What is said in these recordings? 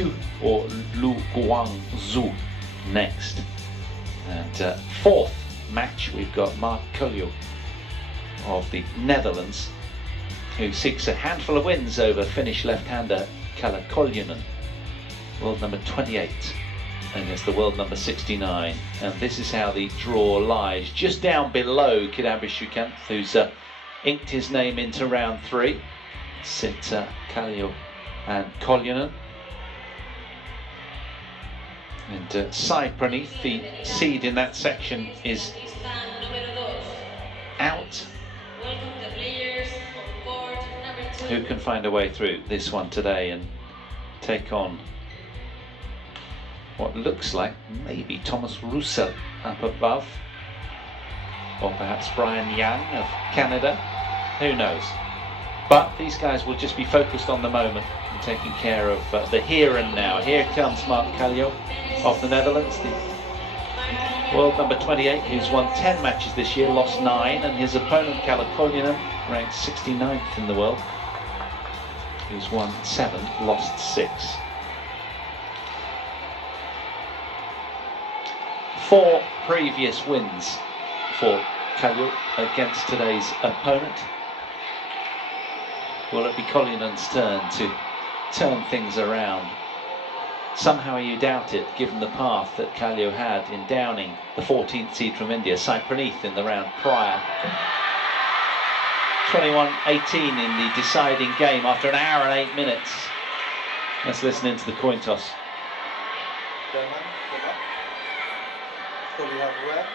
Chu or Lu Guangzhou next. And fourth match, we've got Mark Caljouw of the Netherlands, who seeks a handful of wins over Finnish left-hander Kalle Koljonen, world number 28, against the world number 69. And this is how the draw lies, just down below Kidambi Srikanth, who's inked his name into round 3. Sit Caljouw and Koljonen. And Sai Praneeth, the seed in that section, is out. Who can find a way through this one today and take on what looks like maybe Thomas Roussel up above, or perhaps Brian Yang of Canada, who knows. But these guys will just be focused on the moment and taking care of the here and now. Here comes Mark Caljouw of the Netherlands, the world number 28, who's won 10 matches this year, lost 9, and his opponent Kalle Koljonen, ranked 69th in the world, who's won 7, lost 6. 4 previous wins for Caljouw against today's opponent. Will it be Koljonen's turn to turn things around? Somehow you doubt it, given the path that Caljouw had in downing the 14th seed from India, Sai Praneeth, in the round prior. 21-18 in the deciding game after an hour and 8 minutes. Let's listen into the coin toss. So we have red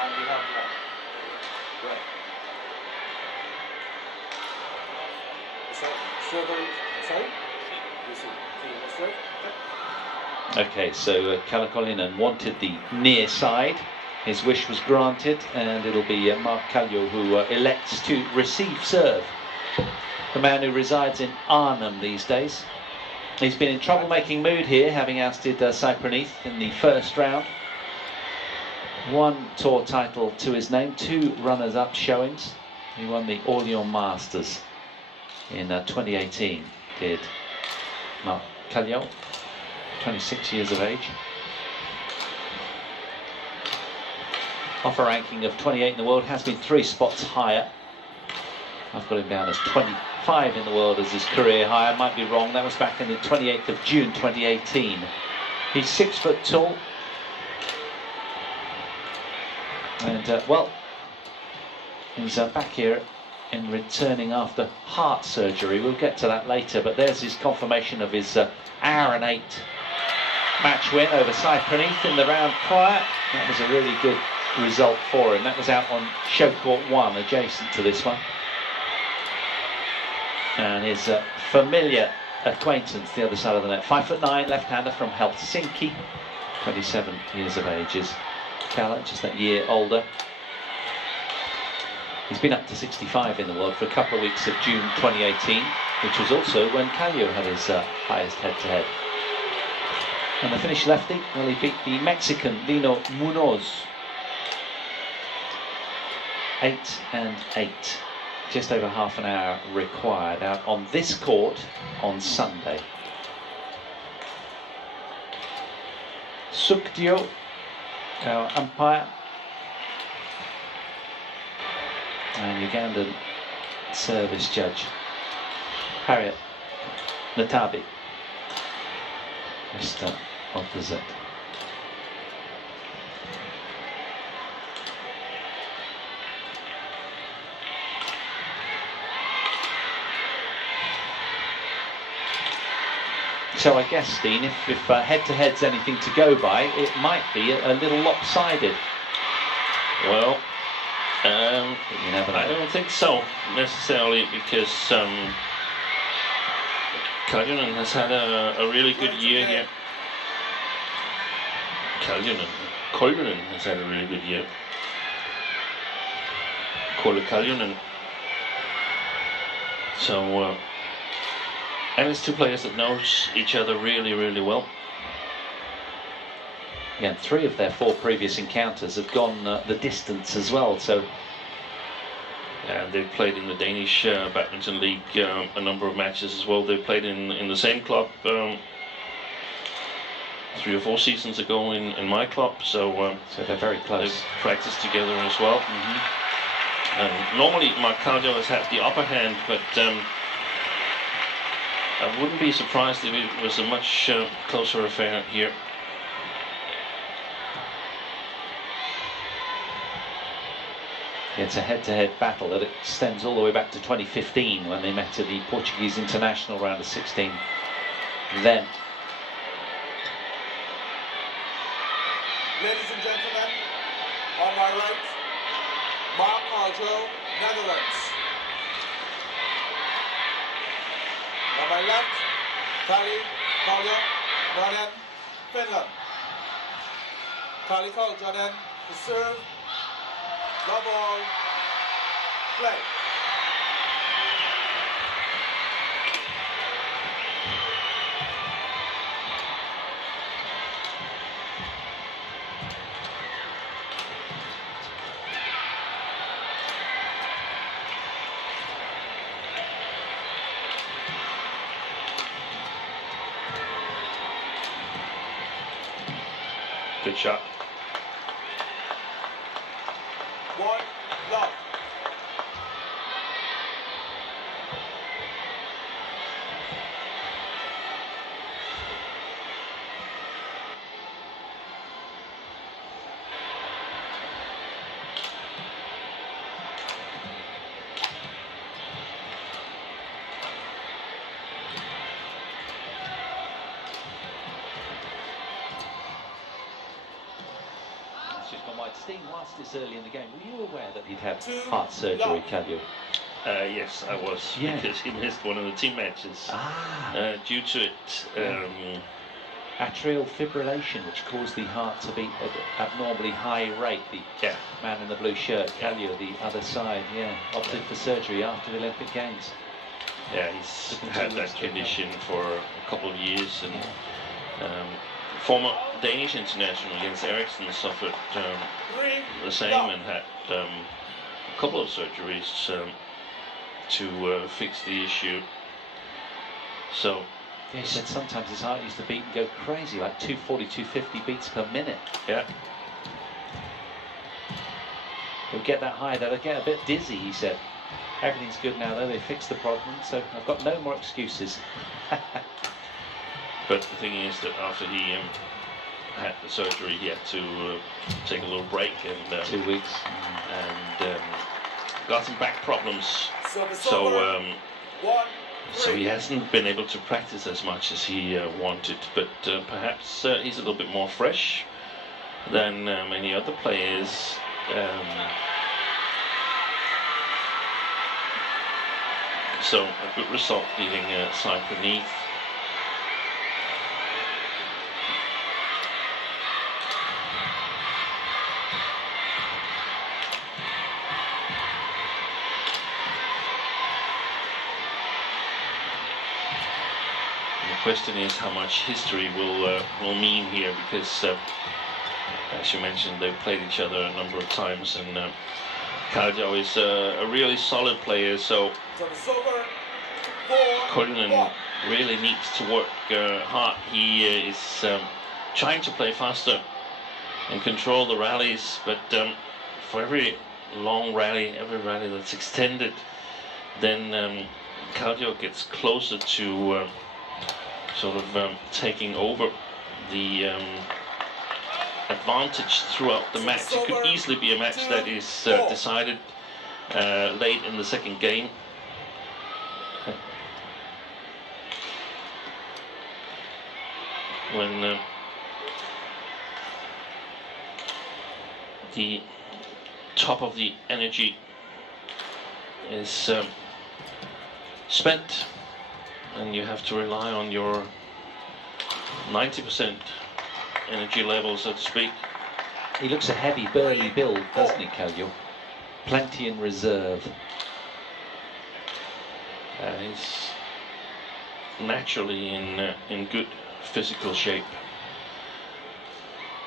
and we have black. Red. Sorry? You see, that's right? Okay, so Kalle Koljonen wanted the near side. His wish was granted, and it'll be Mark Caljouw who elects to receive serve. The man who resides in Arnhem these days. He's been in troublemaking mood here, having ousted Sai Praneeth in the first round. 1 tour title to his name, 2 runners-up showings. He won the Orléans Masters in 2018, did Mark Caljouw, 26 years of age. Off a ranking of 28 in the world, has been 3 spots higher. I've got him down as 25 in the world as his career high. I might be wrong, that was back in the 28th of June 2018. He's 6 foot tall. And well, he's back here in returning after heart surgery. We'll get to that later, but there's his confirmation of his hour and 8 match win over Sai Praneeth in the round prior. That was a really good result for him. That was out on show court 1, adjacent to this one. And his familiar acquaintance, the other side of the net, 5'9", left-hander from Helsinki, 27 years of age is Kalle, just that year older. He's been up to 65 in the world for a couple of weeks of June 2018, which was also when Caljouw had his highest head-to-head. And the Finnish lefty, well, he beat the Mexican Lino Munoz 8-8. Just over half an hour required out on this court on Sunday. Suktio, our umpire, and Ugandan service judge Harriet Natabi, just opposite. So I guess, Dean, if head-to-head's anything to go by, it might be a little lopsided. Well, you never know. I don't think so, necessarily, because Koljonen has had a really good year here. Koljonen has had a really good year. Kalle Koljonen. So, and it's 2 players that know each other really, really well. Yeah, and 3 of their 4 previous encounters have gone the distance as well. So, and they've played in the Danish Badminton League a number of matches as well. They've played in the same club 3 or 4 seasons ago in my club, so they're very close. They've practiced together as well. And normally Caljouw has had the upper hand, but I wouldn't be surprised if it was a much closer affair here. It's a head-to-head battle that extends all the way back to 2015 when they met at the Portuguese International round of 16. Then, ladies and gentlemen, on my right, Caljouw, Netherlands. On my left, Kalle Koljonen, Finland. Kalle Koljonen to serve, love all, play. Good shot. 1 love. just gone wide. Steen, whilst it's early in the game, were you aware that he'd had heart surgery, Caljouw? Yes, I was, because he missed one of the team matches due to it. Atrial fibrillation, which caused the heart to beat at an abnormally high rate. The man in the blue shirt, Caljouw, the other side, opted for surgery after the Olympic Games. Yeah, he's had that condition for a couple of years, and former Danish international Jens Eriksen suffered the same and had a couple of surgeries to fix the issue. So he said sometimes his heart used to beat and go crazy, like 240, 250 beats per minute. Yeah. They'll get that high, they'll get a bit dizzy, he said. Everything's good now though, they fixed the problem, so I've got no more excuses. But the thing is that after he had the surgery, he had to take a little break and 2 weeks, and got some back problems. So he hasn't been able to practice as much as he wanted, but perhaps he's a little bit more fresh than many other players. So a good result, leaving side beneath. The question is how much history will mean here, because as you mentioned, they've played each other a number of times, and Caljouw is a really solid player, so Koljonen really needs to work hard. He is trying to play faster and control the rallies, but for every long rally, every rally that's extended, then Caljouw gets closer to sort of taking over the advantage throughout the match. It could easily be a match that is decided late in the second game. When the top of the energy is spent, and you have to rely on your 90% energy level, so to speak. He looks a heavy, burly build, doesn't he, Caljouw? Plenty in reserve. He's naturally in good physical shape.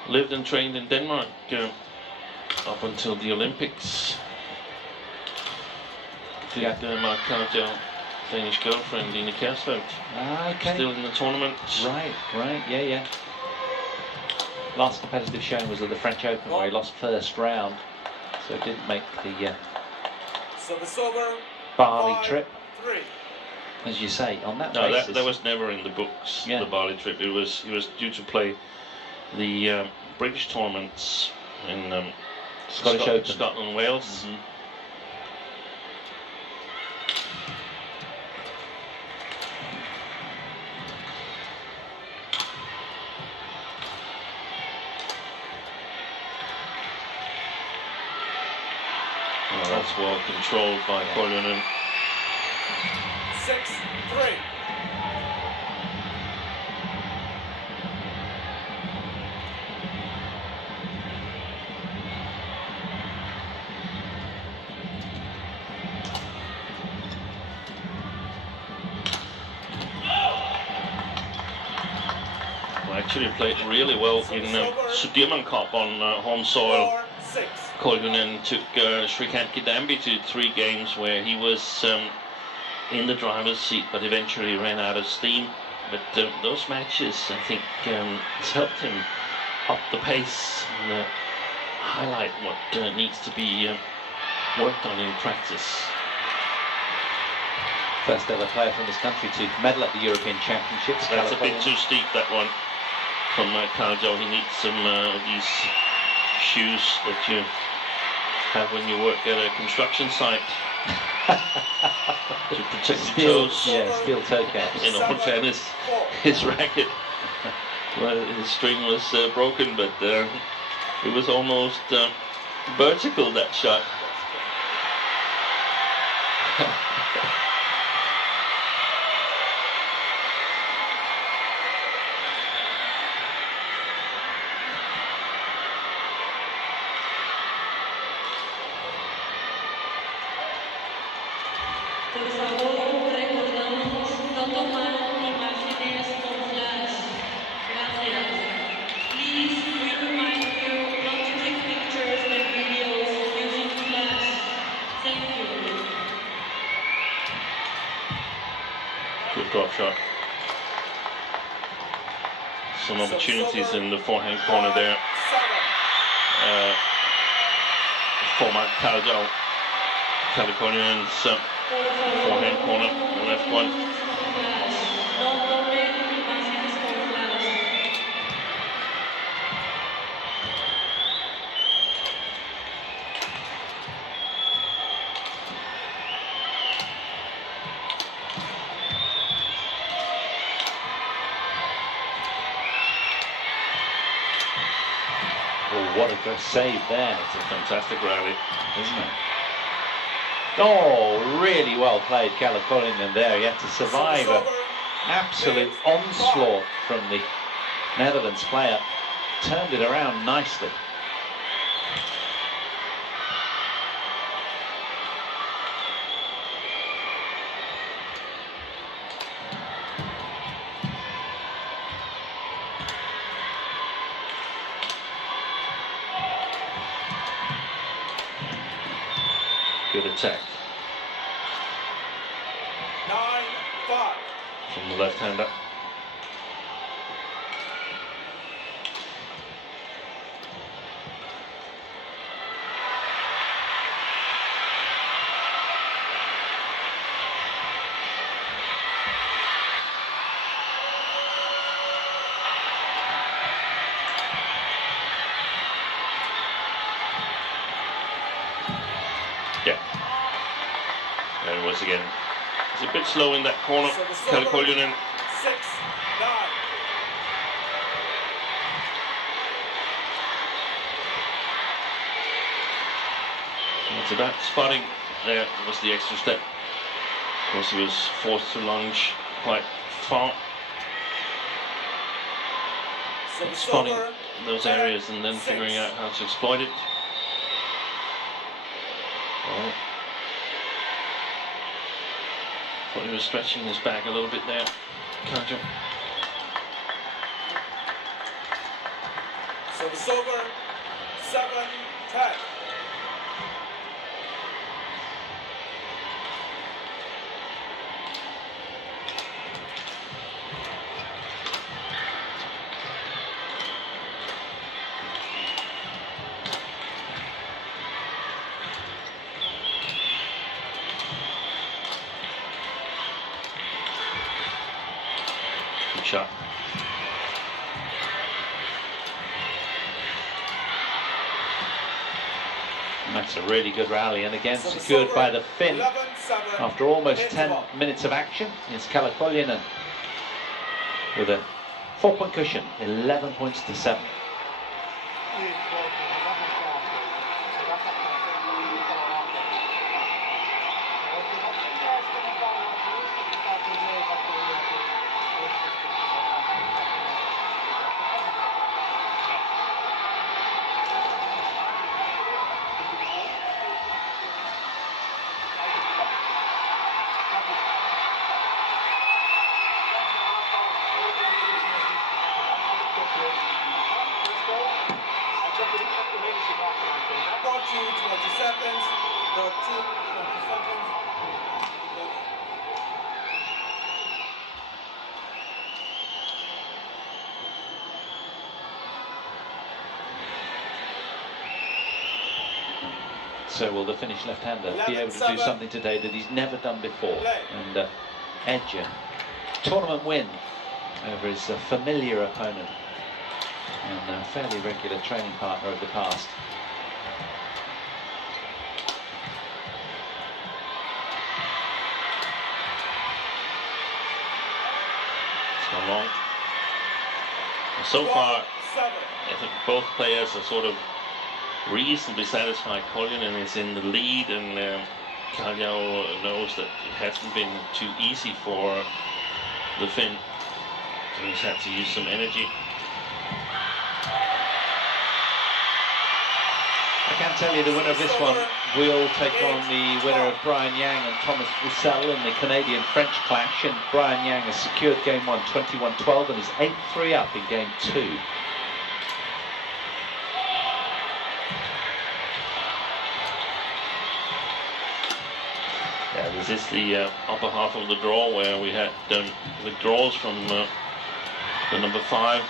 Lived and trained in Denmark up until the Olympics. Mark Caljouw, Danish girlfriend Line Kjærsveld, still in the tournament. Right, yeah. last competitive showing was at the French Open, where he lost first round, so didn't make the Service over. Bali 5-3. trip. As you say, on that No, basis. that was never in the books. Yeah. The Bali trip. He was due to play the British tournaments in Scottish Open. Scotland, Wales. Mm-hmm. Well, that's well controlled by Koljonen. 6-3. Actually played really well in Sudirman Cup on home soil. 4-6. Koljonen took Shrikant Kidambi to 3 games where he was in the driver's seat, but eventually ran out of steam. But those matches, I think, has helped him up the pace and highlight what needs to be worked on in practice. First ever player from this country to medal at the European Championships. That's a Kalle bit Koljonen. too steep, that one, from Caljouw. He needs some of these shoes that you have when you work at a construction site to protect your toes. Yeah, steel toe caps. In all fairness, his racket, well, his string was broken, but it was almost vertical, that shot. Por favor, recordamos no tomar imágenes con flash. Gracias. Please, we remind you not to take pictures and videos using flash. Thank you. Good drop shot. Some opportunities in the forehand corner there. For Caljouw. Kalle Koljonen's forehand corner, the left one. No tomen imágenes con flash. Oh, what a good save there, It's a fantastic rally. isn't it? Oh, really well played, Kalle Koljonen there. He had to survive an absolute onslaught from the Netherlands player. Turned it around nicely. Good attack 9-5. from the left-hander. Yeah. And once again, it's a bit slow in that corner. Kalle Koljonen. 6-9. It's about spotting. There was the extra step. Of course, he was forced to lunge quite far. Spotting those areas and then figuring out how to exploit it. Well, thought he was stretching his back a little bit there, Caljouw. Service over. 7-10. shot. And that's a really good rally, and again secured by the Finn. After almost 10 minutes of action, it's Kalle Koljonen with a 4-point cushion, 11 points to 7. So will the Finnish left-hander be able to do something today that he's never done before and edge a tournament win over his familiar opponent and a fairly regular training partner of the past. So long. So far, I think both players are sort of reasonably satisfied. Koljonen is in the lead, and Caljouw knows that it hasn't been too easy for the Finn, so he's had to use some energy. I can tell you the winner of this one will take on the winner of Brian Yang and Thomas Roussel in the Canadian-French clash, and Brian Yang has secured game 1 21-12 and is 8-3 up in game 2. Yeah, this is the upper half of the draw where we had done the draws from the number 5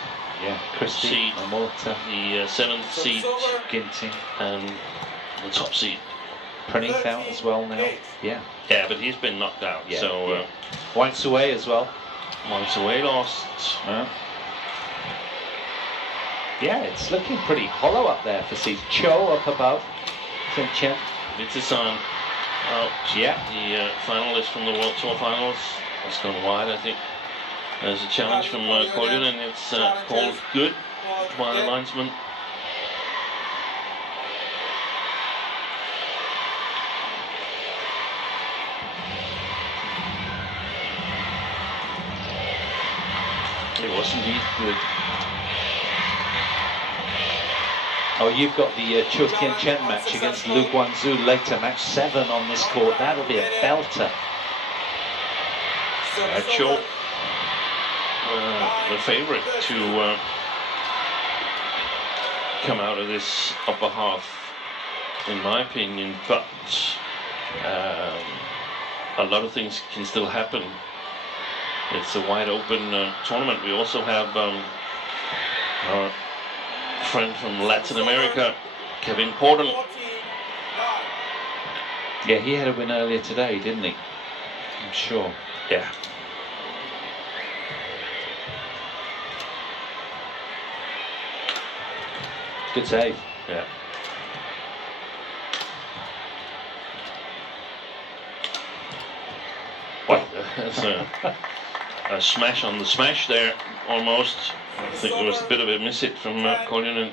Christie, seed, Malta, the 7th seed, Ginting, and the top seed. Praneeth out as well now. Yeah, but he's been knocked out. Yeah, So yeah. White's away as well. White's away lost. Yeah, it's looking pretty hollow up there for seeds. Cho up above. Finchen. Vittisan out. Yeah. The finalist from the World Tour finals has gone wide, I think. There's a challenge from Koljonen, and it's called good by the linesman. It was indeed good. Oh, you've got the Cho Tien-Chen match against Lu Guangzhou later, match 7 on this court. That'll be a belter. Cho, the favorite to come out of this upper half, in my opinion, but a lot of things can still happen. It's a wide open tournament. We also have our friend from Latin America, Kevin Porten. Yeah, he had a win earlier today, didn't he? I'm sure. Yeah. Good save. Yeah. Well, that's a smash on the smash there, almost. I think there was a bit of a miss hit from Koljonen.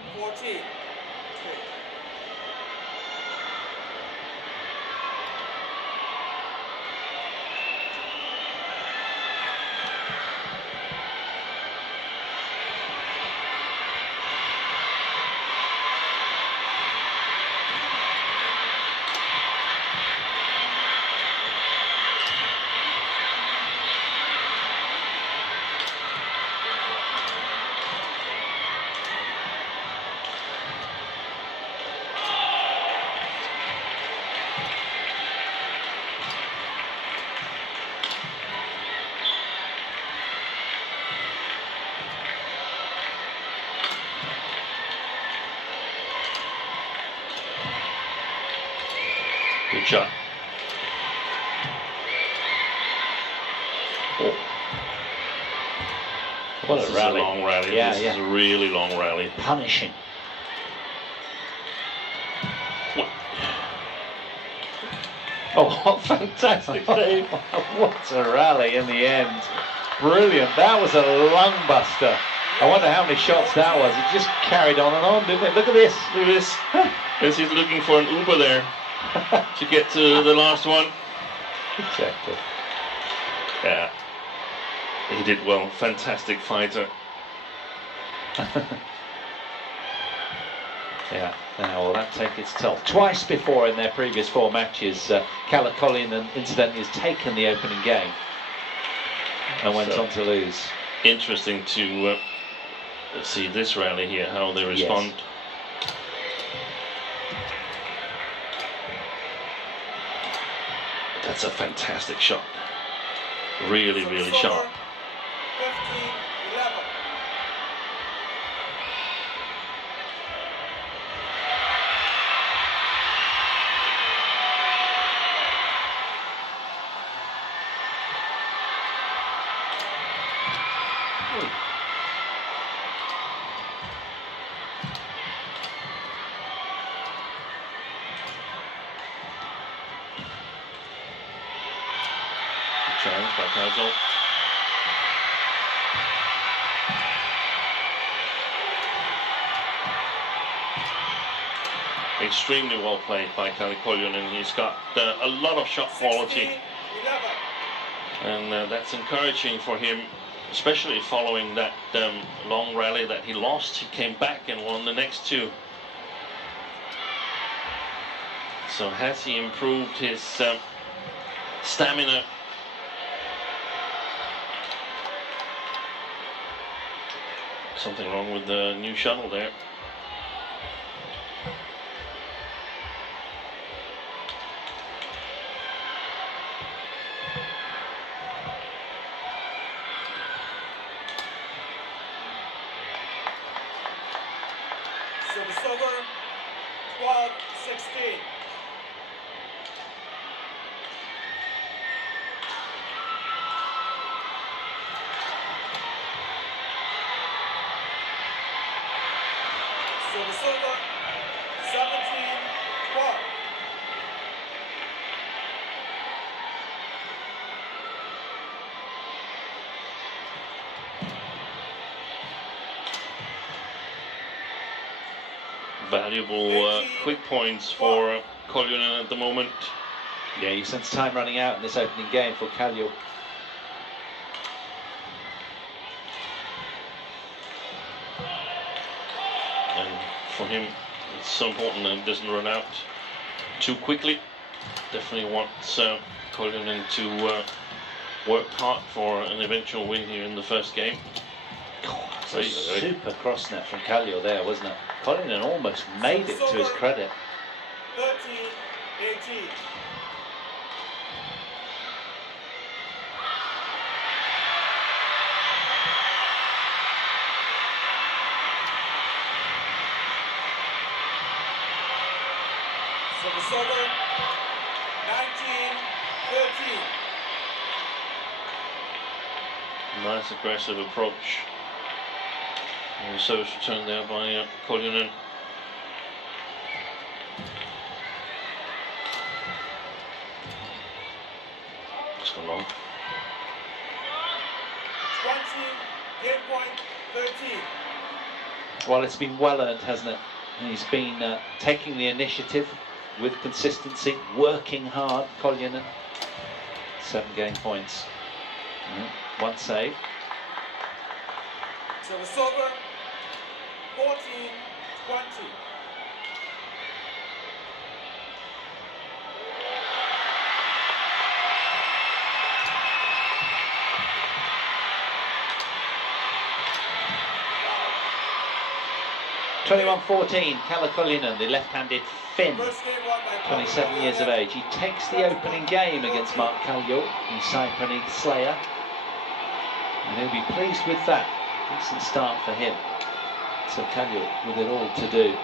Good shot. Oh. What This a is rally. a long rally. Yeah, This yeah. is a really long rally. Punishing. Oh, fantastic save. What a rally in the end. Brilliant. That was a lung buster. I wonder how many shots that was. It just carried on, didn't it? Look at this. Look at this. Because he's looking for an Uber there to get to the last one. Exactly. Yeah. He did well. Fantastic fighter. Yeah, well, that takes its toll. Twice before in their previous 4 matches, Kalle Koljonen incidentally has taken the opening game and went on to lose. Interesting to see this rally here, how they respond. Yes. That's a fantastic shot. Really, really sharp. 15-11. Challenge by Caljouw. Extremely well played by Kalle Koljonen. He's got a lot of shot quality, 16-11. and that's encouraging for him, especially following that long rally that he lost. He came back and won the next 2. So has he improved his stamina? Something wrong with the new shuttle there. Service over, 12-16. Service over, 17-12. Valuable quick points for Koljonen at the moment. Yeah, you sense time running out in this opening game for Caljouw. And for him, it's so important that it doesn't run out too quickly. Definitely wants Koljonen to work hard for an eventual win here in the first game. It's a super cross net from Caljouw there, wasn't it? Koljonen almost made it to his credit. 13-18. Service over, 19-13. Nice aggressive approach. And service return there by Koljonen. So long. 20, game point, 13. Well, it's been well earned, hasn't it? And he's been taking the initiative with consistency, working hard, Koljonen. 7 game points. 1 save. Service over, 14-20. (21-14), Kalle Koljonen, the left-handed Finn, First game won by 27 years of age. He takes the opening game against Mark Caljouw in Cyprus Slayer, and he'll be pleased with that. Decent start for him. So Caljouw with it all to do.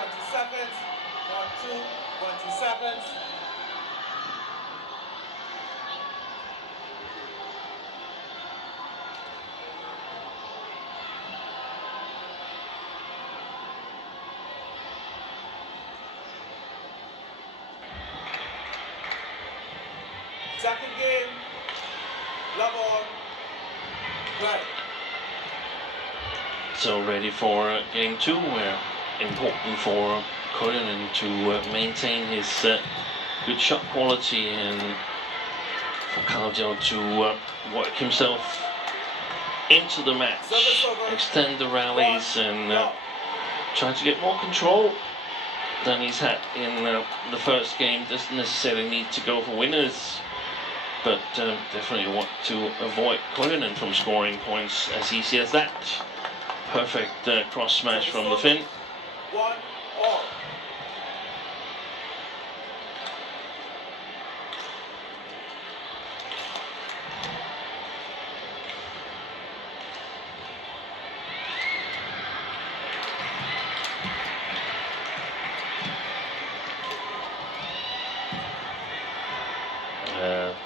20 seconds. 1, 2, 20 seconds. Second game, love on, play. So ready for game 2, where important for Koljonen to maintain his good shot quality and for Caljouw to work himself into the match, extend the rallies and try to get more control than he's had in the first game. Doesn't necessarily need to go for winners, but definitely want to avoid Koljonen from scoring points as easy as that. Perfect cross smash from the Finn. 1 all.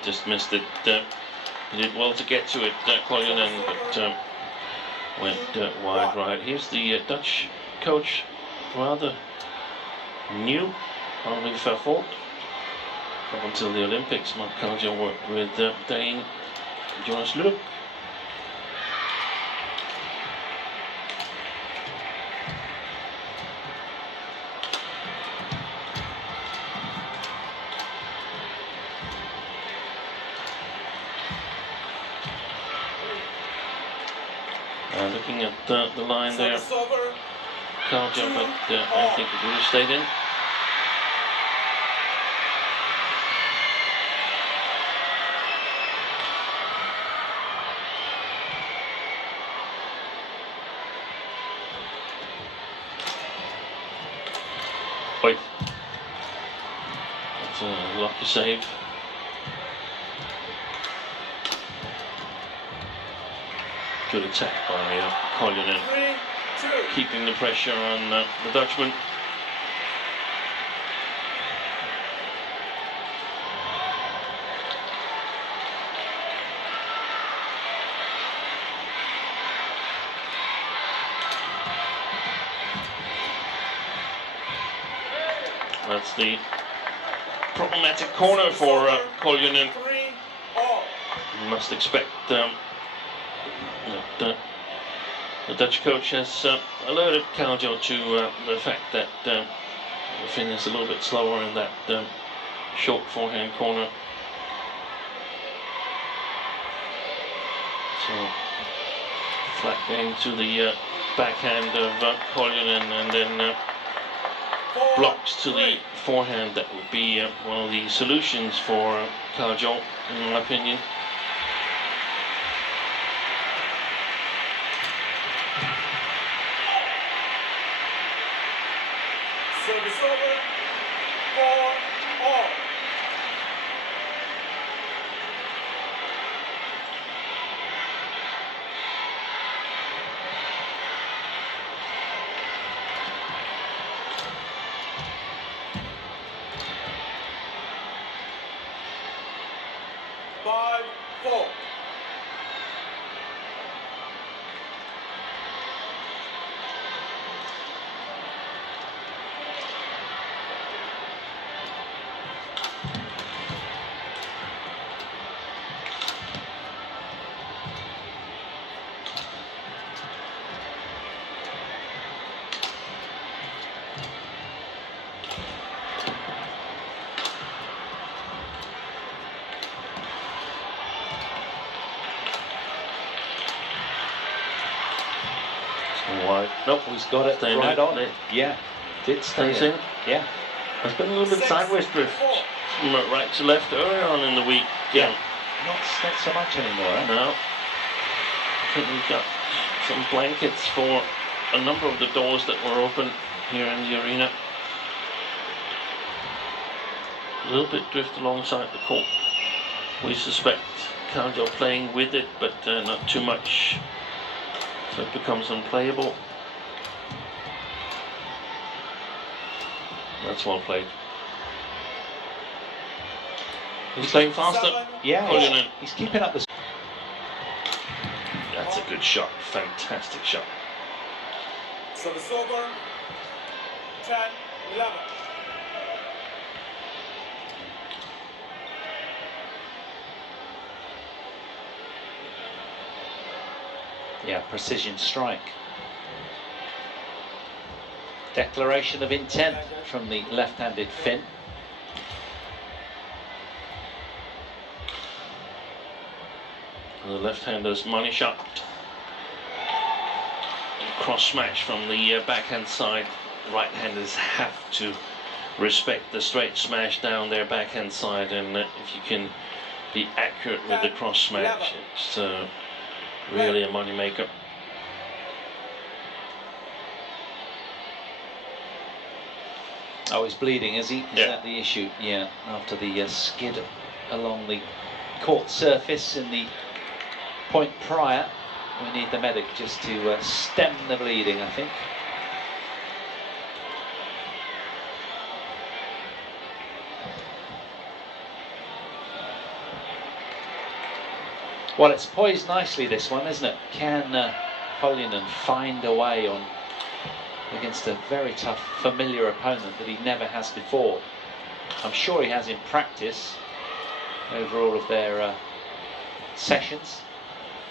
Just missed it. He did well to get to it, Koljonen, but went wide right. Here's the Dutch coach, rather new, only Vervoort. Up until the Olympics, Mark Caljouw worked with Dane Jonas Luke. Looking at the line there, Caljouw, but I think it would have stayed in. Oi. That's a lucky save. Good attack by Koljonen, keeping the pressure on the Dutchman. That's the problematic corner for Koljonen. You must expect that the Dutch coach has alerted Caljouw to the fact that the Finn is a little bit slower in that short forehand corner. So flat game to the backhand of Koljonen, and then blocks to the forehand. That would be one of the solutions for Caljouw, in my opinion. Service over, 4 all. Five, 4. Wide. Nope, he's got it Staying right in. on. Yeah, did stay Stays in. Yeah. There's been a little bit 6, sideways drift 4. from right to left earlier on in the week. Yeah. Not so much anymore, eh? No. I think we've got some blankets for a number of the doors that were open here in the arena. A little bit drift alongside the court. We suspect Caljouw playing with it, but not too much, so it becomes unplayable. That's well played. He's playing faster. Yeah, Koljonen. he's keeping up the... That's a good shot. Fantastic shot. So it's over. 10, 11. Yeah, precision strike. Declaration of intent from the left-handed Finn. The left-hander's money shot. Cross smash from the backhand side. Right-handers have to respect the straight smash down their backhand side, and if you can be accurate with the cross smash, it's really a money maker. Oh, he's bleeding, is he? Is Yeah. that the issue? Yeah, after the skid along the court surface in the point prior. We need the medic just to stem the bleeding, I think. Well, it's poised nicely, this one, isn't it? Can Koljonen find a way on against a very tough, familiar opponent that he never has before? I'm sure he has in practice over all of their sessions.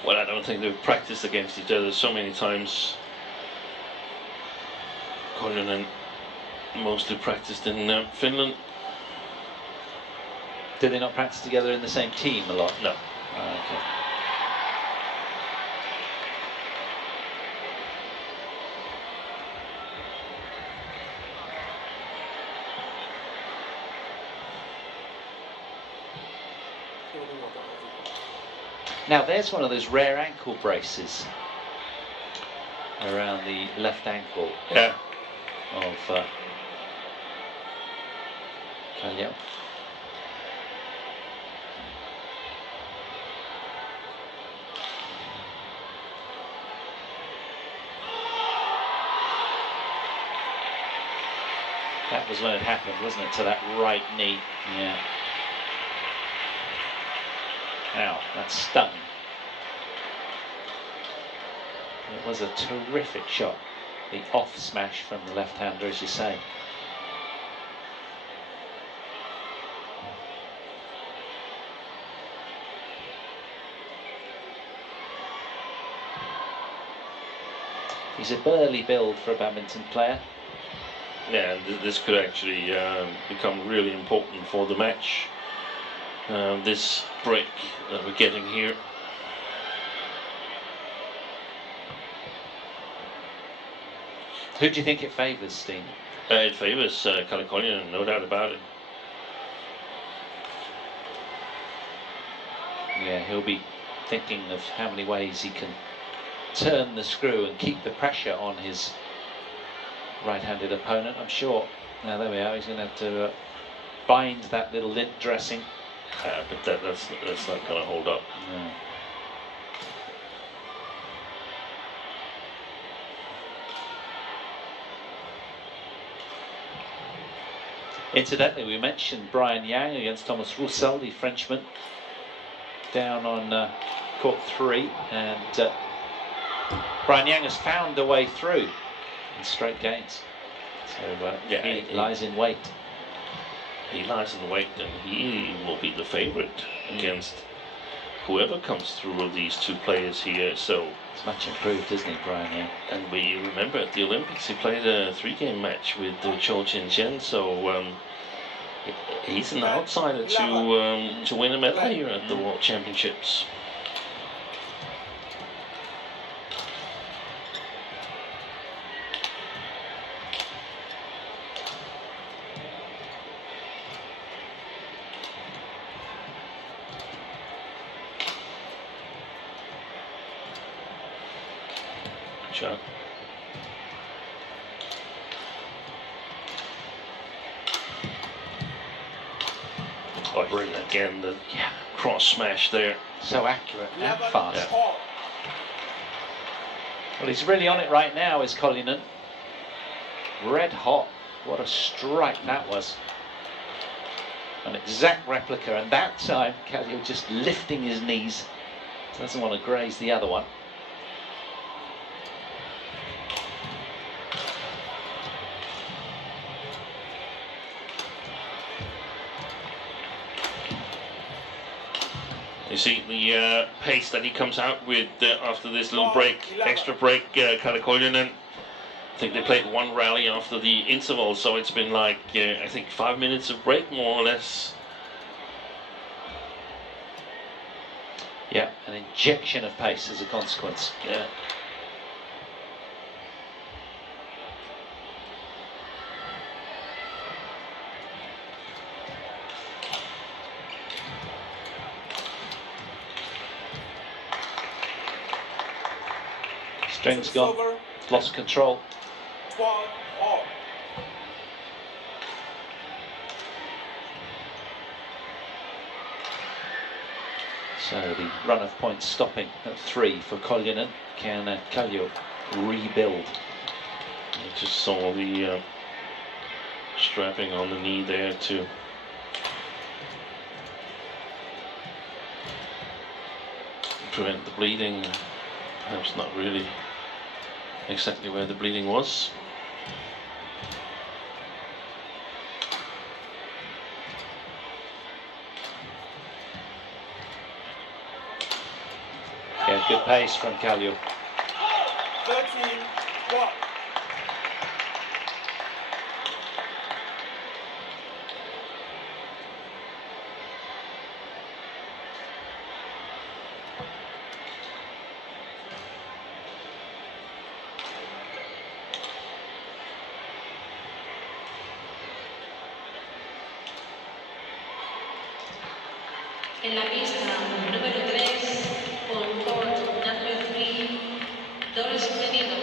Well, I don't think they've practiced against each other so many times. Koljonen mostly practiced in Finland. Did they not practice together in the same team a lot? No. Okay. Now there's one of those rare ankle braces around the left ankle Yeah. of Caljouw. That was when it happened, wasn't it? To that right knee. Yeah. Now, that's stung. It was a terrific shot. The off smash from the left-hander, as you say. He's a burly build for a badminton player. Yeah, and this could actually become really important for the match. This break that we're getting here. Who do you think it favours, Steen? It favours Kalle Koljonen, no doubt about it. Yeah, he'll be thinking of how many ways he can turn the screw and keep the pressure on his right-handed opponent, I'm sure. Now there we are, he's going to have to bind that little lint dressing. But that's not going to hold up. No. Incidentally, we mentioned Brian Yang against Thomas Roussel, the Frenchman, down on court 3, and Brian Yang has found a way through in straight games. So yeah, he lies in wait. He lies in wait, and he will be the favourite against whoever comes through of these two players here. So it's much improved, isn't he, Brian Yang? And we remember at the Olympics he played a 3-game match with Cho Chin-chen, so he's an outsider to win a medal here at the World Championships. Shot. Oh, brilliant. Again, the cross smash there. So accurate and fast. Yeah. Well, he's really on it right now, is Koljonen. Red hot. What a strike that was. An exact replica, and that time Caljouw just lifting his knees. Doesn't want to graze the other one. You see the pace that he comes out with after this little break, extra break, Kalle Koljonen. I think they played one rally after the interval, so it's been like, I think 5 minutes of break, more or less. Yeah, an injection of pace as a consequence. Yeah. Strings gone, lost control. 12 all. So the run of points stopping at 3 for Koljonen. Can Caljouw rebuild? I just saw the strapping on the knee there to prevent the bleeding. Perhaps not really exactly where the bleeding was. Yeah, good pace from Caljouw. 13-1. En la pista número 3, on court number 3, dobles femenino,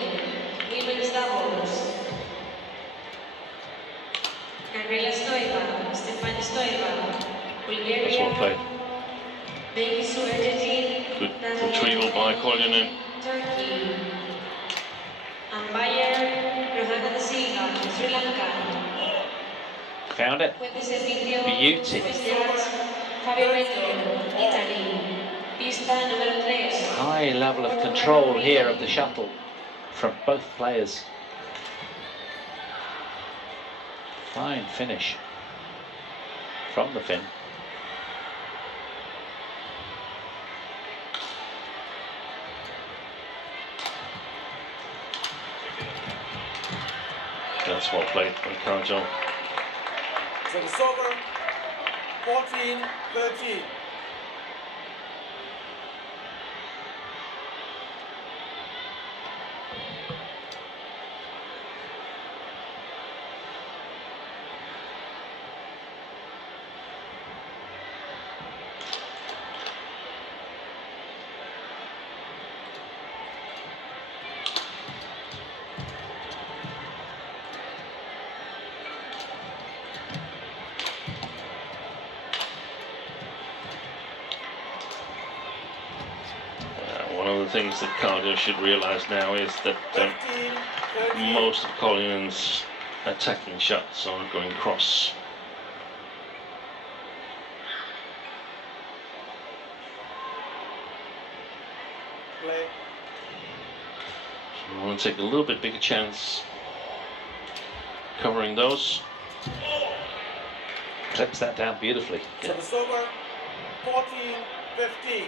women's doubles. Gabriela Stoiva, Stefan Stoiva, That's well played. Bulgaria, Becky Suertetin, Good retrieval by Koljonen. Turkey, umpire Rohana da Silva, Sri Lanka. Found it. Juez de servicio, Beauty. juez de arts, Fabio Beto, Italy. Pista número 3. High level of control here of the shuttle from both players. Fine finish from the Finn. That's well played by Caljouw. Service over. 14-13. One of the things that Caljouw should realize now is that most of Koljonen's attacking shots are going cross. Play. So we want to take a little bit bigger chance covering those. Clips that down beautifully. Service over. 14-15.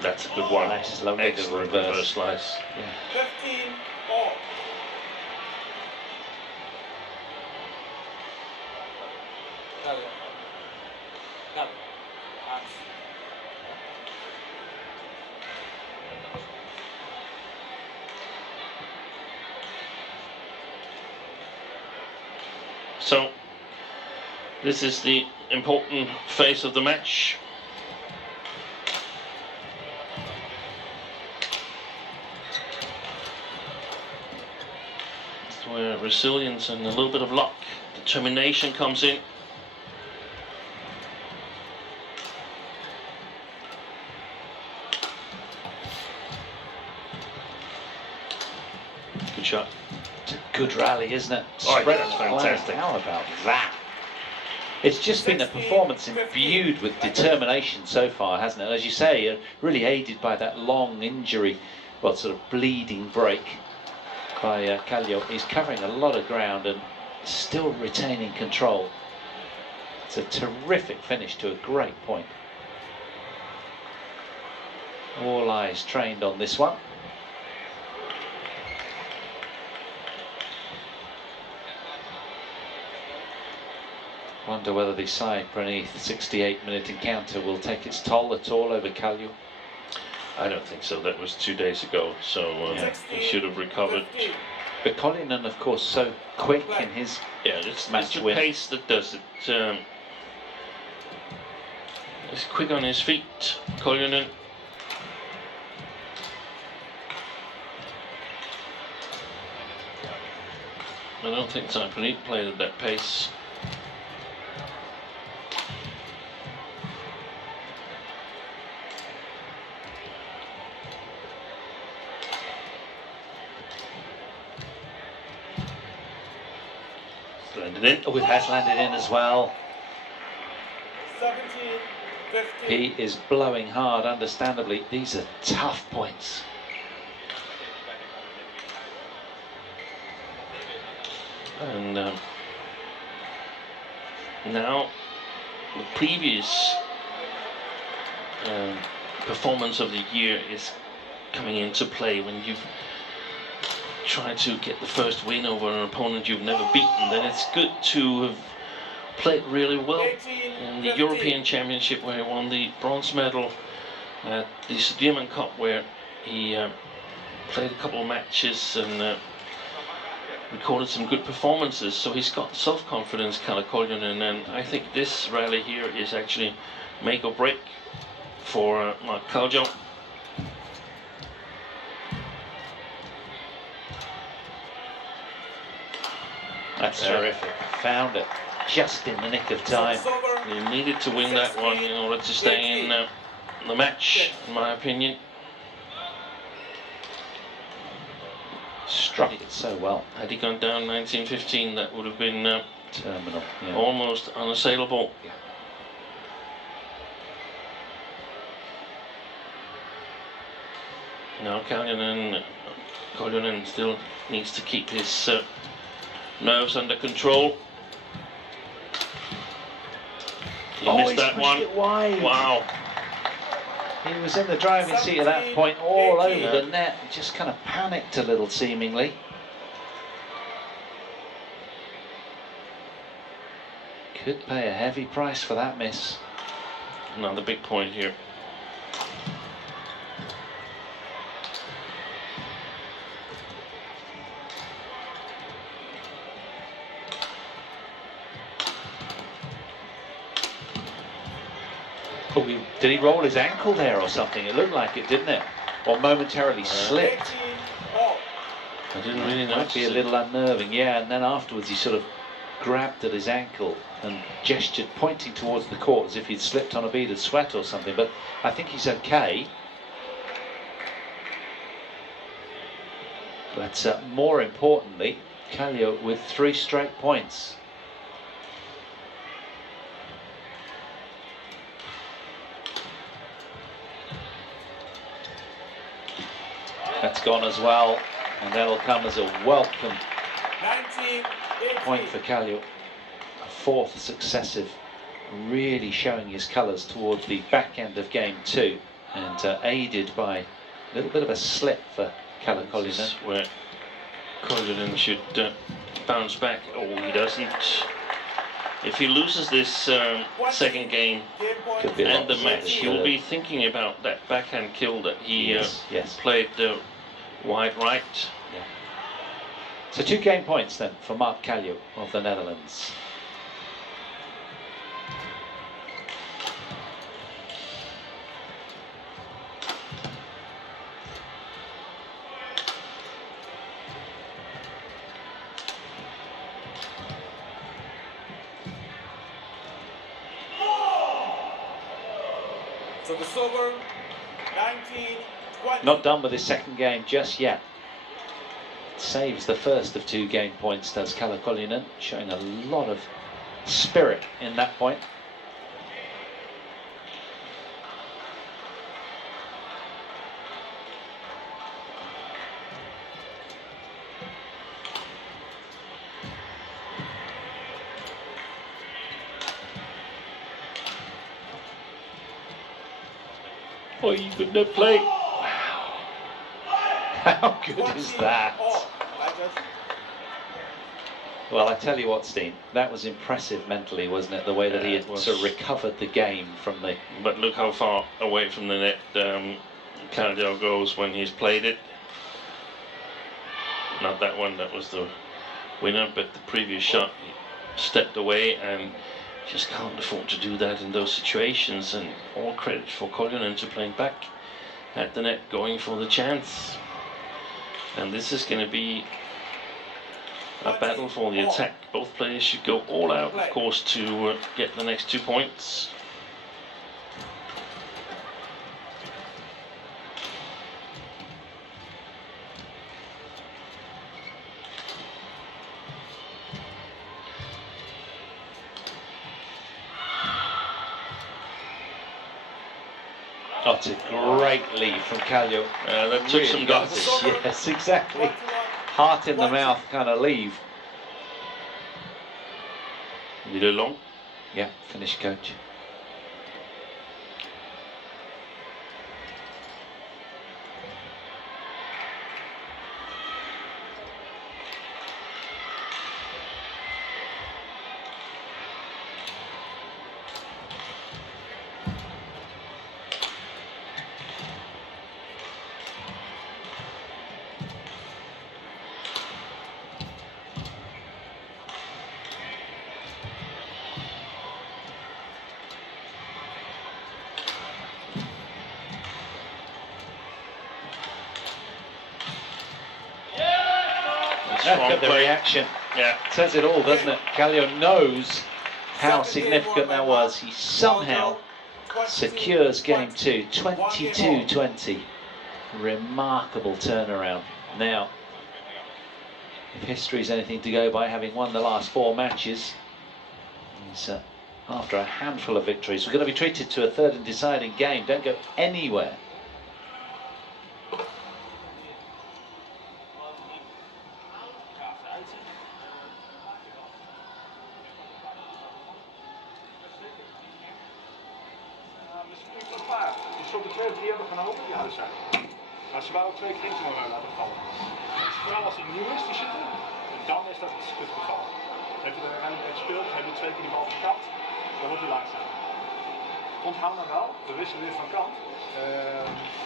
That's a good one. Nice, lovely Excellent reverse slice. Yeah. 15 all. Dale. Dale. Hands. So this is the important phase of the match. where resilience and a little bit of luck, determination comes in. Good shot. It's a good rally, isn't it? Oh, Spread that's the line. fantastic. How about that? It's just been a performance imbued with determination so far, hasn't it? As you say, really aided by that long injury, well, sort of bleeding break by Caljouw. He's covering a lot of ground and still retaining control. It's a terrific finish to a great point. All eyes trained on this one. Wonder whether the Cypronese 68-minute encounter will take its toll at all over Caljouw. I don't think so. That was 2 days ago, so he should have recovered. But Koljonen, of course, so quick in his it's match the win. pace that does it. He's quick on his feet, Koljonen. I don't think Cypronese played at that pace. Landed in. Oh, it has landed in as well. 17-15. He is blowing hard, understandably. These are tough points. And now the previous performance of the year is coming into play. When you've tried to get the first win over an opponent you've never beaten, then it's good to have played really well in the European Championship, where he won the bronze medal, at the Sudirman Cup, where he played a couple of matches and recorded some good performances. So he's got self-confidence, Kalle Koljonen, and I think this rally here is actually make or break for Caljouw. That's terrific. Found it just in the nick of time. He needed to win that one in order to stay in the match, in my opinion. Struck it so well. Had he gone down 19-15, that would have been Terminal. Yeah. almost unassailable. Yeah. Now Koljonen still needs to keep his nerves under control. He missed that pushed one. it wide. Wow. He was in the driving seat at that point, all over the net. He just kind of panicked a little, seemingly. Could pay a heavy price for that miss. Another big point here. Oh, did he roll his ankle there or something? It looked like it, didn't it? Or momentarily slipped. I didn't really Might notice be a it. little unnerving, yeah. And then afterwards he sort of grabbed at his ankle and gestured, pointing towards the court as if he'd slipped on a bead of sweat or something. But I think he's okay. But more importantly, Caljouw with 3 straight points. That's gone as well, and that'll come as a welcome point for Caljouw. A 4th successive, really showing his colours towards the back end of game 2, and aided by a little bit of a slip for Kalle Koljonen. Where Koljonen should bounce back. Oh, he doesn't. If he loses this second game Could be a and the lot match, of he'll be thinking about that backhand kill that he Yes. played wide right. Yeah. So 2 game points then for Mark Caljouw of the Netherlands. So the silver, 19-20. Not done with his second game just yet. Saves the first of 2 game points, does Kalle Koljonen, showing a lot of spirit in that point. Oh, you couldn't play. Wow. How good is that? Well, I tell you what, Steen, that was impressive mentally, wasn't it? The way that he had sort of recovered the game from the... But look how far away from the net Caljouw goes when he's played it. Not that one, that was the winner, but the previous shot, he stepped away and just can't afford to do that in those situations. And all credit for Koljonen to playing back at the net, going for the chance. And this is going to be a battle for the attack. Both players should go all out, of course, to get the next 2 points. Oh, it's a great lead from Caljouw. That took some guts. Yes, exactly. Heart in the mouth kind of leave. Did it long? Yeah, finish, coach. Look at the reaction. Yeah. Says it all, doesn't it? Caljouw knows how significant that was. He somehow secures game 2, 22-20. Remarkable turnaround. Now, if history is anything to go by, having won the last 4 matches, he's after a handful of victories. We're going to be treated to a third and deciding game. Don't go anywhere. Maar ze waren ook 2 keer in te laten vallen. Vooral als hij nieuw is te zitten, dan is dat het geval. Heb je er uiteindelijk uit gespeeld, heb je 2 keer die bal gekapt, dan wordt hij langzaam. Onthoud dan wel, we wisselen weer van kant.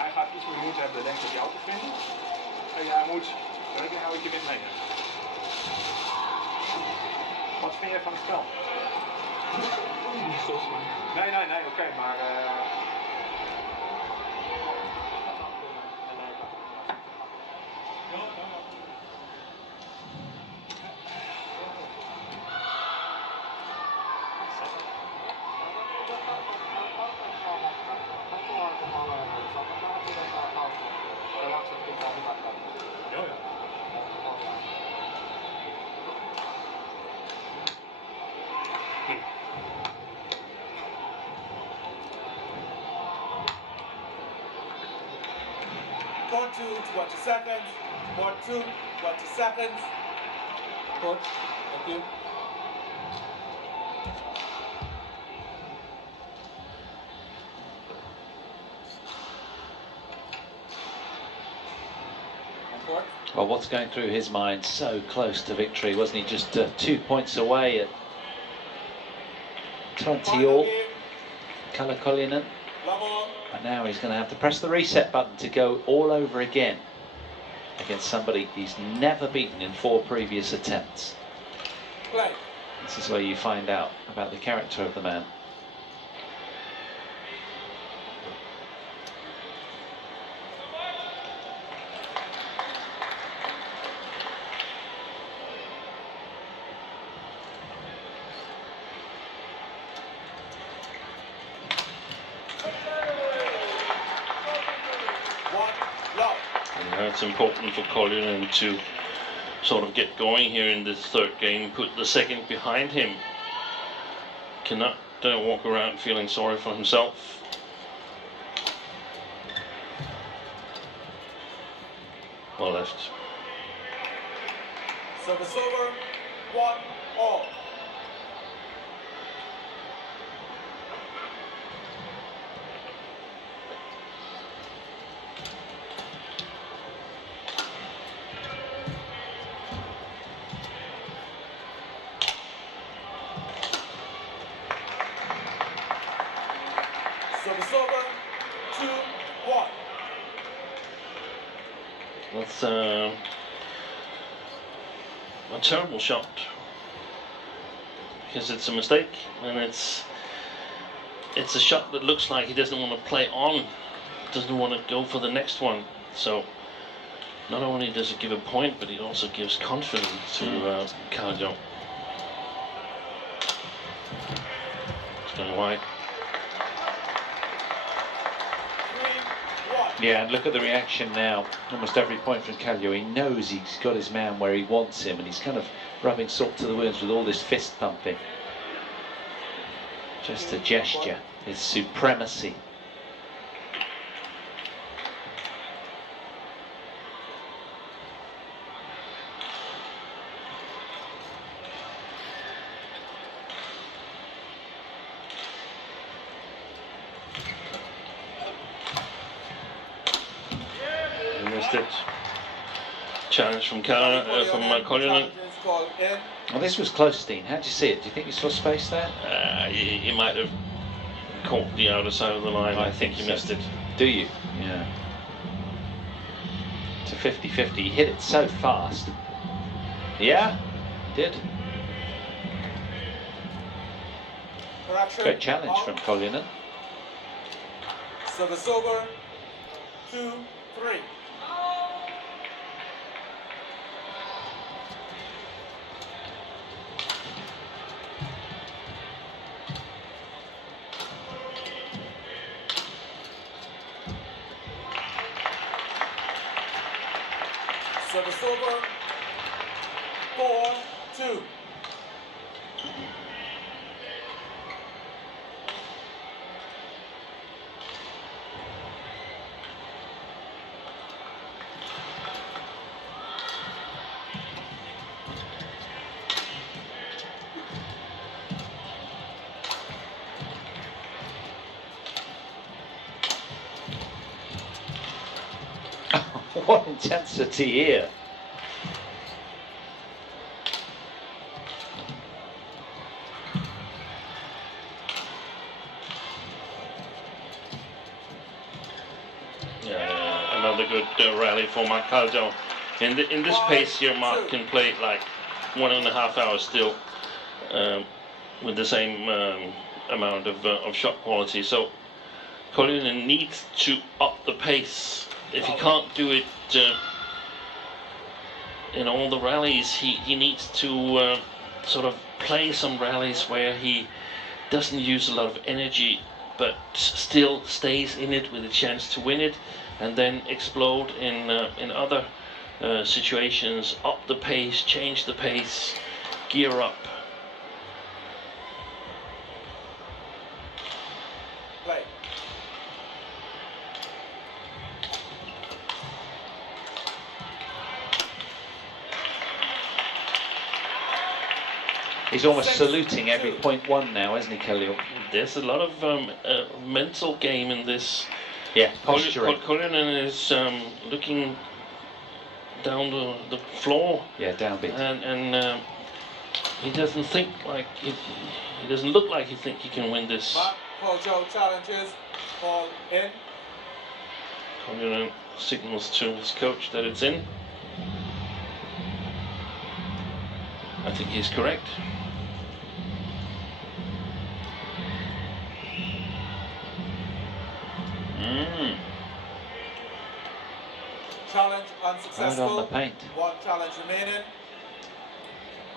Hij gaat iets meer moeite hebben, denk ik, op jou te vinden. En jij moet rekening houden dat je wint mee hebt. Wat vind jij van het spel? Nee, oké, maar... Court 2, 20 seconds. Court 2, 20 seconds. Court, thank you. Well, what's going through his mind? So close to victory, wasn't he? Just 2 points away at 20 all. Kalle Koljonen. And now he's going to have to press the reset button to go all over again against somebody he's never beaten in 4 previous attempts. This is where you find out about the character of the man. it's important for Koljonen to sort of get going here in this third game, put the second behind him. Cannot walk around feeling sorry for himself. Well left. Service over, 1-all. Service over, 2-1. That's a terrible shot, because it's a mistake, and it's a shot that looks like he doesn't want to play on, doesn't want to go for the next one. So not only does it give a point, but it also gives confidence to Caljouw. It's going wide. Yeah, and look at the reaction now. Almost every point from Caljouw. He knows he's got his man where he wants him, and he's kind of rubbing salt to the wounds with all this fist pumping. Just a gesture, his supremacy. It. Challenge from Koljonen. Well, this was close, Dean. How do you see it? Do you think he saw space there? He might have caught the outer side of the line. I think he missed it. Do you? Yeah. To 50-50. He hit it so fast. Yeah, did. Great challenge from Koljonen. Service over, 2-3. Service over, 4-2. What intensity here. Yeah, another good rally for Mark Caljouw. In this pace here, Mark can play like 1.5 hours still with the same amount of shot quality. So Koljonen needs to up the pace. If he can't do it in all the rallies, he needs to sort of play some rallies where he doesn't use a lot of energy, but still stays in it with a chance to win it, and then explode in other situations. Up the pace, change the pace, gear up. Play. He's almost saluting every point one now, isn't he, Caljouw? There's a lot of mental game in this. Yeah, posturing. Koljonen is looking down the floor. Yeah, downbeat. And he doesn't think like he doesn't look like he think he can win this. Kojo challenges all in. Koljonen signals to his coach that it's in. I think he's correct. Challenge unsuccessful. Right on the paint. One challenge remaining.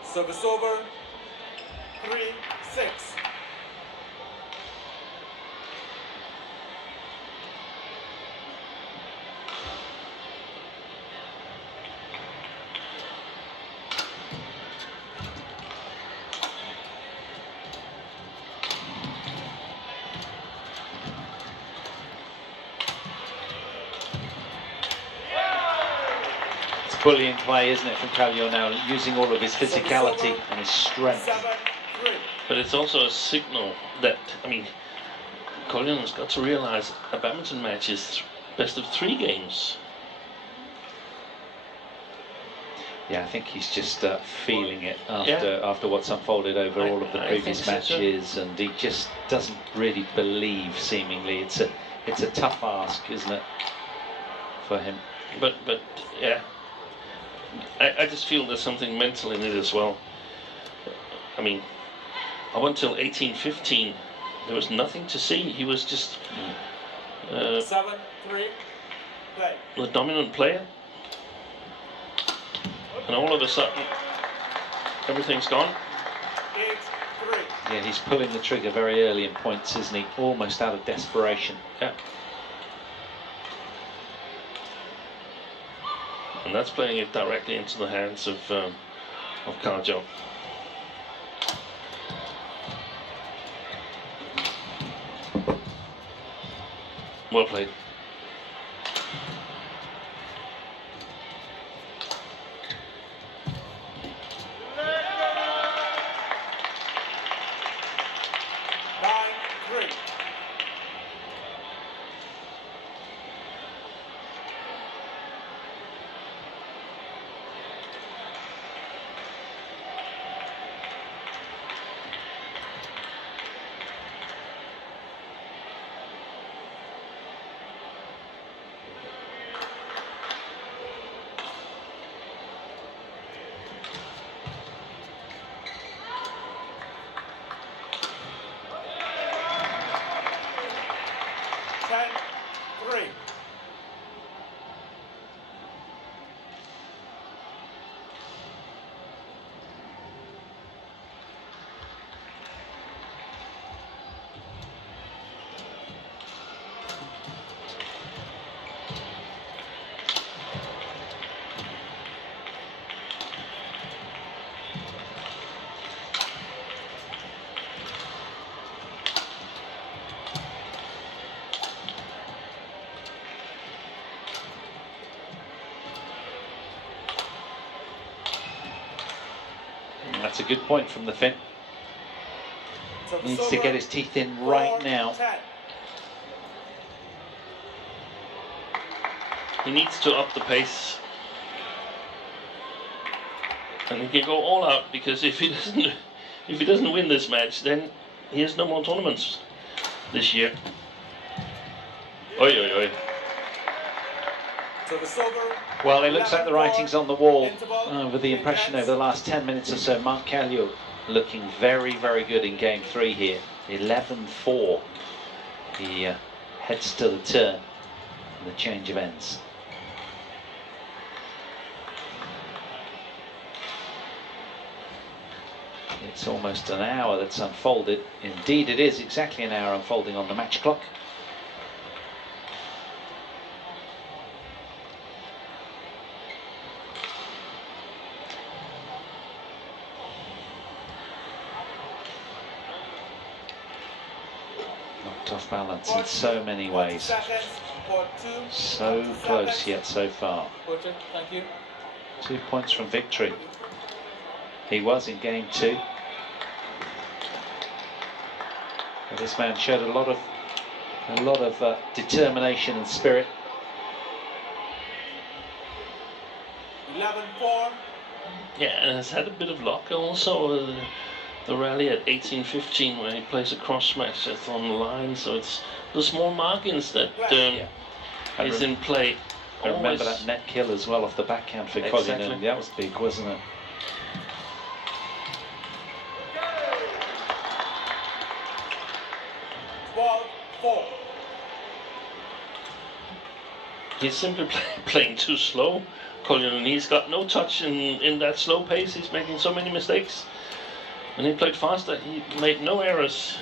Service over. 3-6. bullying play, isn't it, from Caljouw now, using all of his physicality and his strength. 7-3. But it's also a signal that, I mean, Koljonen's got to realize a badminton match is best of 3 games. Yeah, I think he's just feeling it after what's unfolded over all of the previous matches, and he just doesn't really believe. Seemingly, it's a tough ask, isn't it, for him? But yeah, I just feel there's something mental in it as well. I mean, up until 1815, there was nothing to see. He was just 7-3. Play. the dominant player. And all of a sudden, everything's gone. 8-3. Yeah, he's pulling the trigger very early in points, isn't he? Almost out of desperation. Yeah. And that's playing it directly into the hands of Caljouw. Well played. That's a good point from the Finn. Needs to get his teeth in right now. He needs to up the pace, and he can go all out, because if he doesn't win this match, then he has no more tournaments this year. Oi, oi, oi. Well, it looks like the writing's on the wall over the impression over the last 10 minutes or so. Mark Caljouw looking very, very good in game 3 here. 11-4. He heads to the turn and the change of ends. It's almost an hour that's unfolded. Indeed, it is exactly an hour unfolding on the match clock. Knocked off balance in so many ways. So close yet so far. 2 points from victory. He was in game 2. But this man showed a lot of determination and spirit. 11-4. Yeah, and has had a bit of luck also. The rally at 18-15, where he plays a cross match that's on the line, so it's the small margins that is in play. I remember that net kill as well off the backhand for Koljonen. That was big, wasn't it? He's simply playing too slow. Koljonen, he's got no touch in that slow pace. He's making so many mistakes. When he played faster, he made no errors.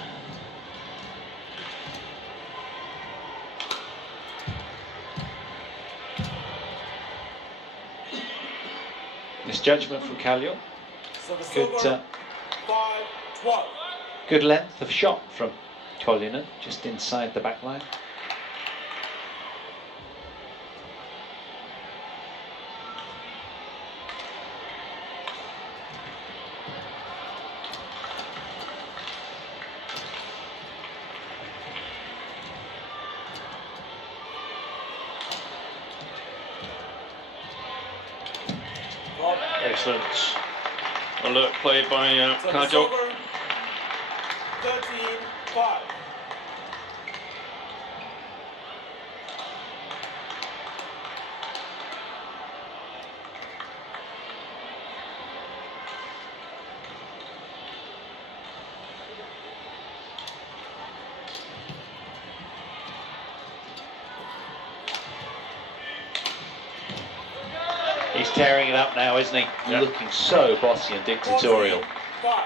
Misjudgment from Caljouw. Good length of shot from Koljonen, just inside the back line. Excellent alert play by Service Caljouw. over. 13-5. He's tearing it up now, isn't he? Yeah. Looking so bossy and dictatorial. 14-5.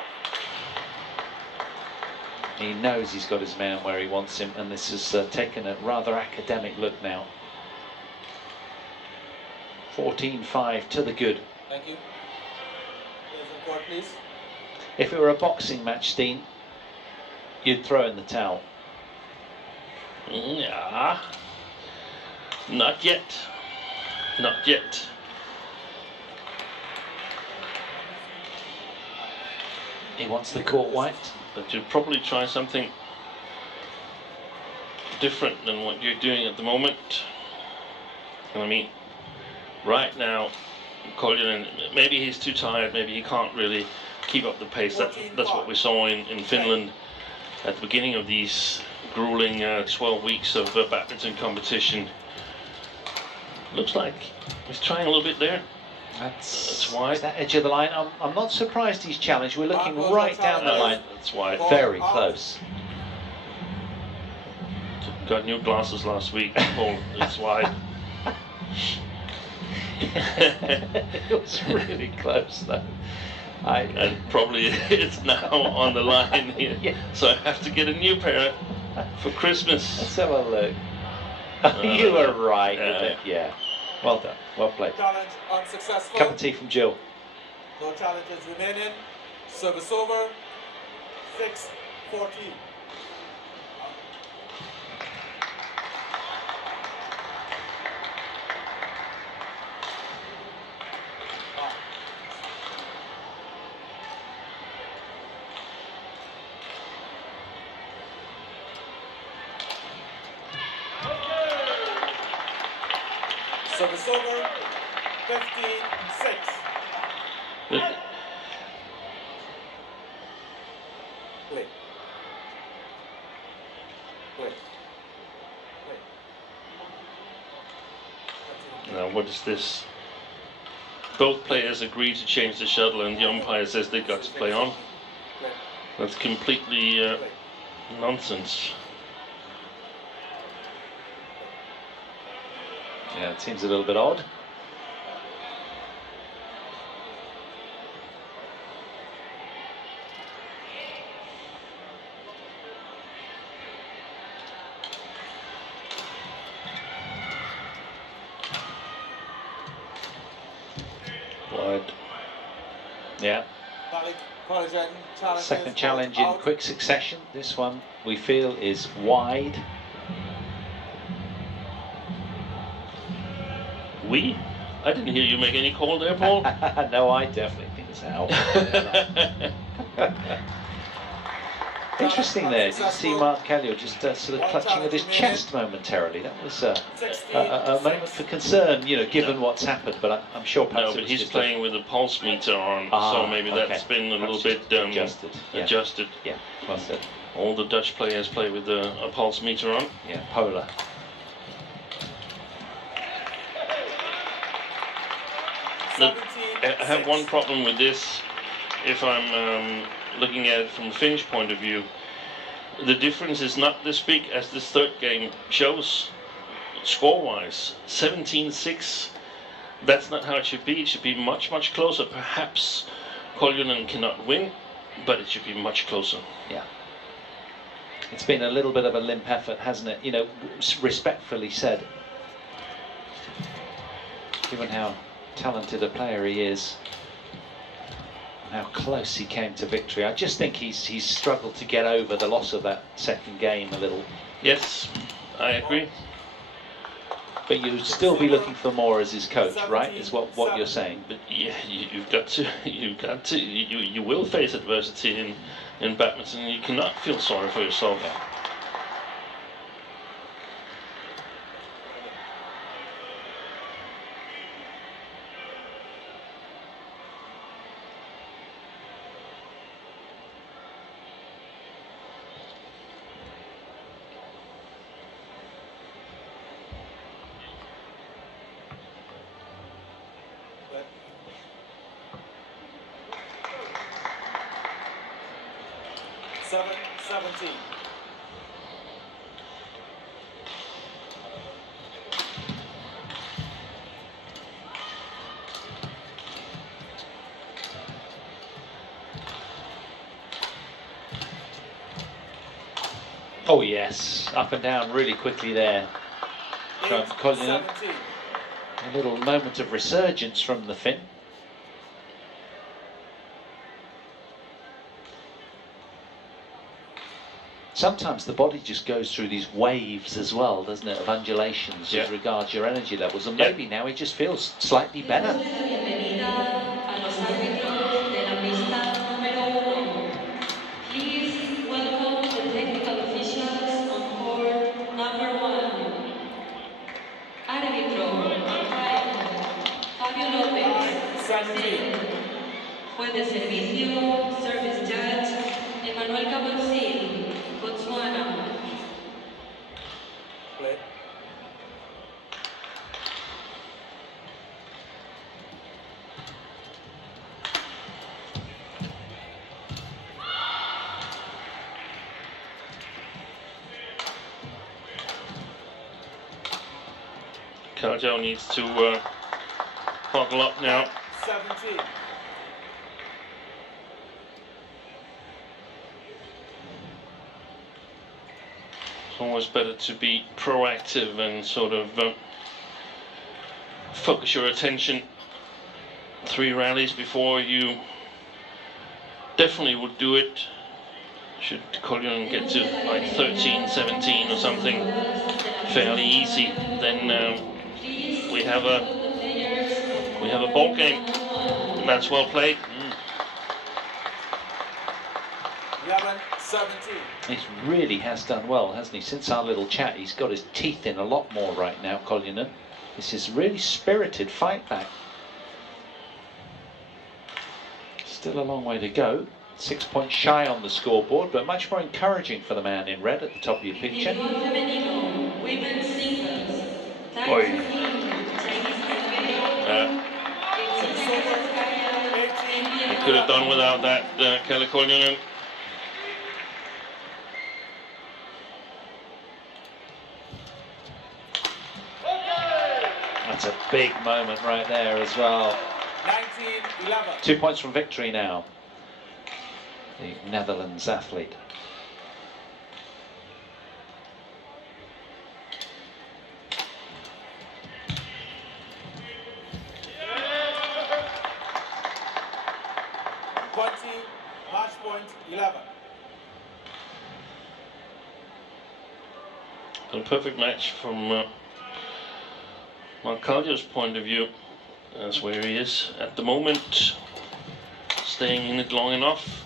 He knows he's got his man where he wants him, and this has taken a rather academic look now. 14-5 to the good. Thank you. Players in court, please. If it were a boxing match, Steen, you'd throw in the towel. Yeah. Not yet. Not yet. He wants the court wiped. But you'd probably try something different than what you're doing at the moment. I mean, right now, Koljonen, maybe he's too tired, maybe he can't really keep up the pace. That's what we saw in Finland at the beginning of these grueling 12 weeks of badminton competition. Looks like he's trying a little bit there. That's wide. That edge of the line. I'm not surprised he's challenged. We're looking right down the line. That's wide. Very close. Got new glasses last week. Paul, it's wide. It was really close though. And probably it's now on the line here. Yeah. So I have to get a new pair for Christmas. Let's have a look. You were right with it. Yeah. Well done. Well played. Challenge unsuccessful. Cup of tea from Jill. No challenges remaining. Service over. 6-14. Service over. 15-6. But Play. Play. Play. now what is this? Both players agree to change the shuttle and the umpire says they got to play on. Play. That's completely Play. nonsense. Yeah, it seems a little bit odd. Wide. Yeah. Second challenge in quick succession. This one we feel is wide. I didn't hear you make any call there, Paul. No, I definitely think it's out. Interesting there. Did you see Mark Caljouw just sort of clutching at his chest momentarily? That was a moment for concern, you know, given what's happened. But I'm sure perhaps No, but he's playing with a pulse meter on, so maybe that's been a little bit adjusted. adjusted. Yeah, well said. All the Dutch players play with a pulse meter on. Yeah, polar. Look, I have one problem with this. If I'm looking at it from the Finnish point of view, the difference is not this big as this third game shows score-wise. 17-6, that's not how it should be. It should be much, much closer. Perhaps Koljonen cannot win, but it should be much closer. Yeah. It's been a little bit of a limp effort, hasn't it? You know, respectfully said. Given how talented a player he is, and how close he came to victory. I just think he's struggled to get over the loss of that second game a little. Yes, I agree. But you'd still be looking for more as his coach, right? Is what you're saying. But yeah, you've got to, you will face adversity in badminton. You cannot feel sorry for yourself. Yeah. 7-17. Oh yes, up and down really quickly there from Koljonen. 17. A little moment of resurgence from the Finn. Sometimes the body just goes through these waves as well, doesn't it, of undulations as regards your energy levels, and maybe now he just feels slightly better. Fue de servicio, service judge, Emmanuel Caborcil, Botswana. Play. Caljouw needs to buckle up now. 17. It's always better to be proactive and sort of focus your attention 3 rallies before you definitely would do it. Should Koljonen get to like 13, 17 or something fairly easy, then we have a ball game. That's well played. 11-17. He really has done well, hasn't he? Since our little chat, he's got his teeth in a lot more right now, Koljonen. This is really spirited fight back. Still a long way to go. 6 points shy on the scoreboard, but much more encouraging for the man in red at the top of your picture. He could have done without that, Kalle Koljonen. That's a big moment right there as well. 19-11. 2 points from victory now. The Netherlands athlete. Match point 11. A perfect match from Mark Caljouw's point of view. That's where he is at the moment, staying in it long enough.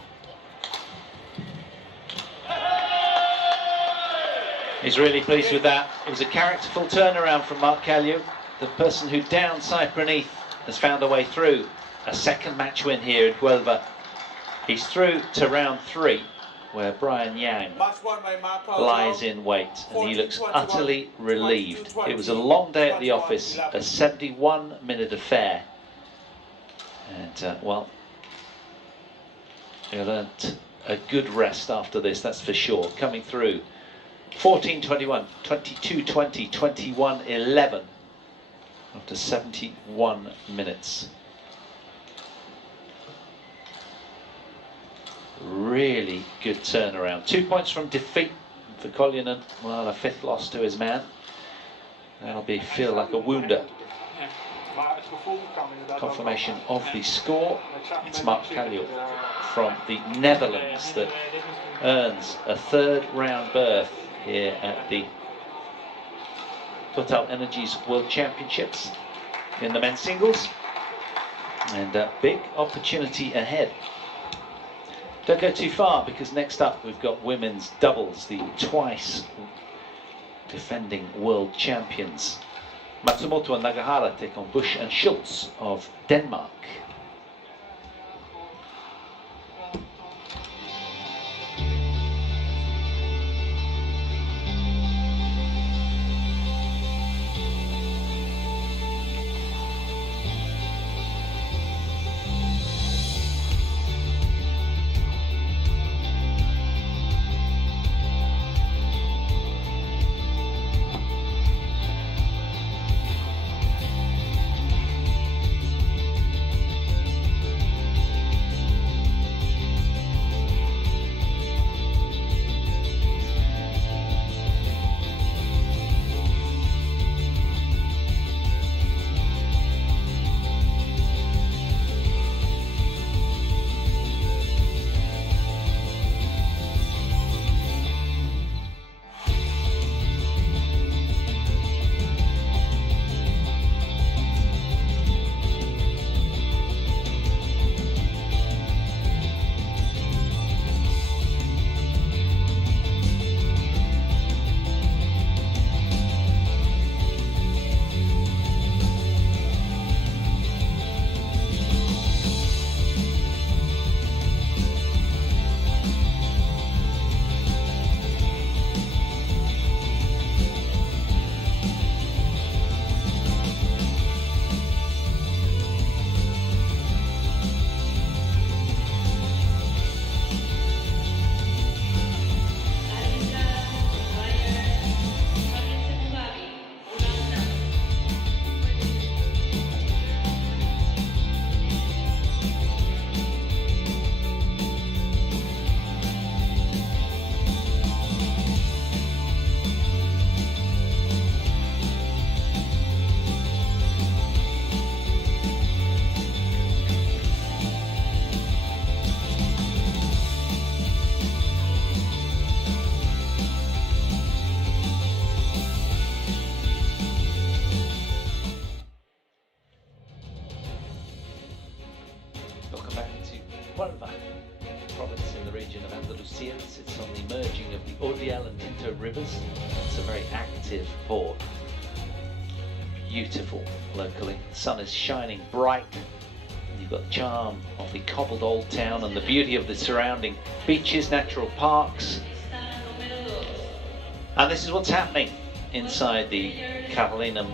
He's really pleased with that. It was a characterful turnaround from Mark Caljouw. The person who downed Cyprianeth has found a way through. A second match win here in Huelva. He's through to round 3, where Brian Yang lies in wait, and he looks utterly relieved. It was a long day at the office, a 71-minute affair, and well, he learnt a good rest after this, that's for sure. Coming through 14-21, 22-20, 21-11 after 71 minutes. Really good turnaround. 2 points from defeat for Koljonen. Well, a 5th loss to his man. That'll feel like a wounder. Confirmation of the score. It's Mark Caljouw from the Netherlands that earns a 3rd round berth here at the TotalEnergies World Championships in the men's singles. And a big opportunity ahead. Don't go too far, because next up we've got women's doubles, the twice defending world champions. Matsumoto and Nagahara take on Bush and Schultz of Denmark. Welcome back to Huelva, province in the region of Andalusia. It sits on the merging of the Odiel and Tinto rivers. It's a very active port. Beautiful locally. The sun is shining bright. And you've got the charm of the cobbled old town and the beauty of the surrounding beaches, natural parks. And this is what's happening inside the Catalinum